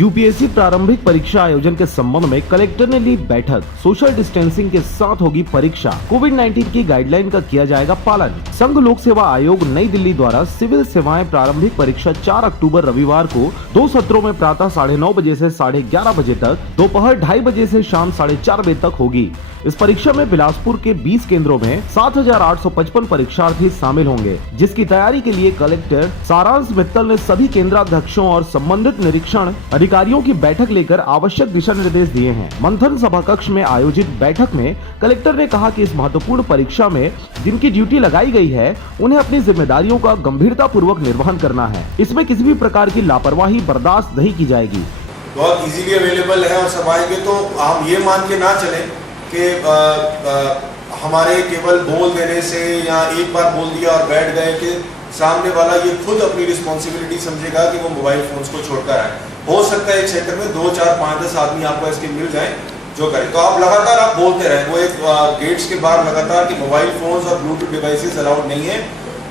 UPSC प्रारंभिक परीक्षा आयोजन के संबंध में कलेक्टर ने ली बैठक। सोशल डिस्टेंसिंग के साथ होगी परीक्षा। कोविड-19 की गाइडलाइन का किया जाएगा पालन। संघ लोक सेवा आयोग नई दिल्ली द्वारा सिविल सेवाएं प्रारंभिक परीक्षा 4 अक्टूबर रविवार को 2 सत्रों में प्रातः 9:30 बजे से 11:30 बजे तक, दोपहर 2:30 बजे से शाम 4:30 बजे तक होगी। इस परीक्षा में बिलासपुर के 20 केंद्रों में 7,855 परीक्षार्थी शामिल होंगे, जिसकी तैयारी के लिए कलेक्टर सारांश मित्तल ने सभी केंद्राध्यक्षों और संबंधित निरीक्षण अधिकारियों की बैठक लेकर आवश्यक दिशा निर्देश दिए हैं। मंथन सभा कक्ष में आयोजित बैठक में कलेक्टर ने कहा कि इस महत्वपूर्ण परीक्षा में जिनकी ड्यूटी लगाई गई है, उन्हें अपनी जिम्मेदारियों का गंभीरता पूर्वक निर्वहन करना है। इसमें किसी भी प्रकार की लापरवाही बर्दाश्त नहीं की जाएगी। बहुत इजीली अवेलेबल है और सब आएंगे, तो हम ये मान के ना चलें कि हमारे केवल बोल देने से या एक बार बोल दिया और बैठ गए कि सामने वाला ये खुद अपनी रिस्पॉन्सिबिलिटी समझेगा कि वो मोबाइल फोन्स को छोड़कर आए। हो सकता है एक क्षेत्र में 2, 4, 5, 10 आदमी आपको इसके मिल जाए जो करें, तो आप लगातार आप बोलते रहें। वो एक गेट्स के बाहर लगातार कि मोबाइल फोन्स और ब्लूटूथ डिवाइसेस अलाउड नहीं है।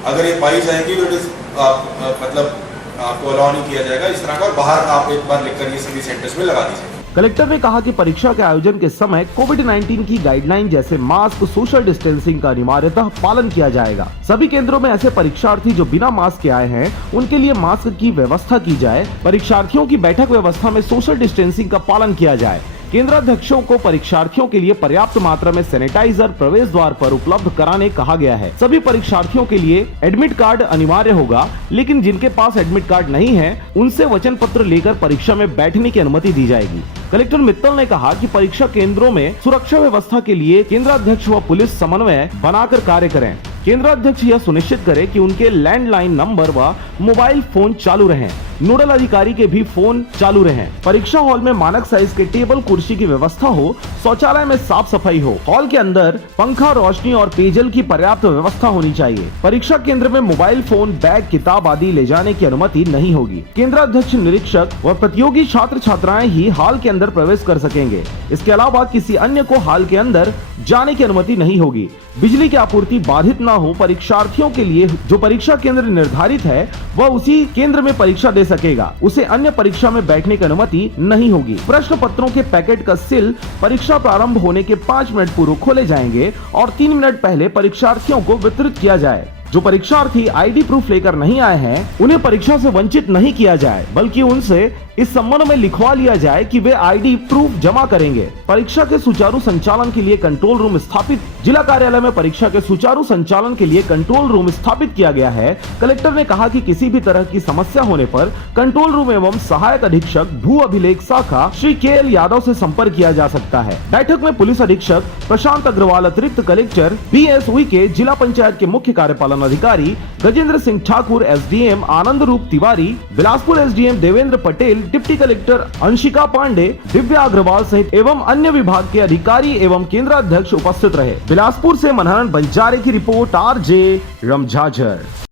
अगर ये पाई जाएंगी तो मतलब आपको अलाउ नहीं किया जाएगा इस तरह का। और बाहर आप एक बार लिखकर ये सभी सेंटर्स में लगा दीजिए। कलेक्टर ने कहा कि परीक्षा के आयोजन के समय कोविड-19 की गाइडलाइन जैसे मास्क, सोशल डिस्टेंसिंग का अनिवार्यतः पालन किया जाएगा। सभी केंद्रों में ऐसे परीक्षार्थी जो बिना मास्क के आए हैं, उनके लिए मास्क की व्यवस्था की जाए। परीक्षार्थियों की बैठक व्यवस्था में सोशल डिस्टेंसिंग का पालन किया जाए। केंद्राध्यक्षों को परीक्षार्थियों के लिए पर्याप्त मात्रा में सैनिटाइजर प्रवेश द्वार पर उपलब्ध कराने कहा गया है। सभी परीक्षार्थियों के लिए एडमिट कार्ड अनिवार्य होगा, लेकिन जिनके पास एडमिट कार्ड नहीं है, उनसे वचन पत्र लेकर परीक्षा में बैठने की अनुमति दी जाएगी। कलेक्टर मित्तल ने कहा कि परीक्षा केंद्रों में सुरक्षा व्यवस्था के लिए केंद्राध्यक्ष व पुलिस समन्वय बनाकर कार्य करें। केंद्राध्यक्ष यह सुनिश्चित करे कि उनके लैंडलाइन नंबर व मोबाइल फोन चालू रहें। नोडल अधिकारी के भी फोन चालू रहें। परीक्षा हॉल में मानक साइज के टेबल कुर्सी की व्यवस्था हो। शौचालय में साफ सफाई हो। हॉल के अंदर पंखा, रोशनी और पेयजल की पर्याप्त व्यवस्था होनी चाहिए। परीक्षा केंद्र में मोबाइल फोन, बैग, किताब आदि ले जाने की अनुमति नहीं होगी। केंद्राध्यक्ष, निरीक्षक व प्रतियोगी छात्र छात्राएं ही हॉल के अंदर प्रवेश कर सकेंगे। इसके अलावा किसी अन्य को हॉल के अंदर जाने की अनुमति नहीं होगी। बिजली की आपूर्ति बाधित न हो। परीक्षार्थियों के लिए जो परीक्षा केंद्र निर्धारित है, वह उसी केंद्र में परीक्षा दे सकेगा। उसे अन्य परीक्षा में बैठने की अनुमति नहीं होगी। प्रश्न पत्रों के पैकेट का सील परीक्षा प्रारंभ होने के 5 मिनट पूर्व खोले जाएंगे और 3 मिनट पहले परीक्षार्थियों को वितरित किया जाए। जो परीक्षार्थी आईडी प्रूफ लेकर नहीं आए हैं, उन्हें परीक्षा से वंचित नहीं किया जाए, बल्कि उनसे इस संबंध में लिखवा लिया जाए कि वे आईडी प्रूफ जमा करेंगे। परीक्षा के सुचारू संचालन के लिए कंट्रोल रूम स्थापित। जिला कार्यालय में परीक्षा के सुचारू संचालन के लिए कंट्रोल रूम स्थापित किया गया है। कलेक्टर ने कहा कि किसी भी तरह की समस्या होने पर कंट्रोल रूम एवं सहायक अधीक्षक भू अभिलेख शाखा श्री KL यादव से संपर्क किया जा सकता है। बैठक में पुलिस अधीक्षक प्रशांत अग्रवाल, अतिरिक्त कलेक्टर BS उइके, जिला पंचायत के मुख्य कार्यपालन अधिकारी Gajendra Singh Thakur, SDM Anand Roop Tiwari, Bilaspur SDM Devendra Patel, deputy collector Anshika Pandey, Divya Agarwal सहित एवं अन्य विभाग के अधिकारी एवं केंद्राध्यक्ष उपस्थित रहे। बिलासपुर से मनहरन बंजारे की रिपोर्ट, RJ रमझाझर।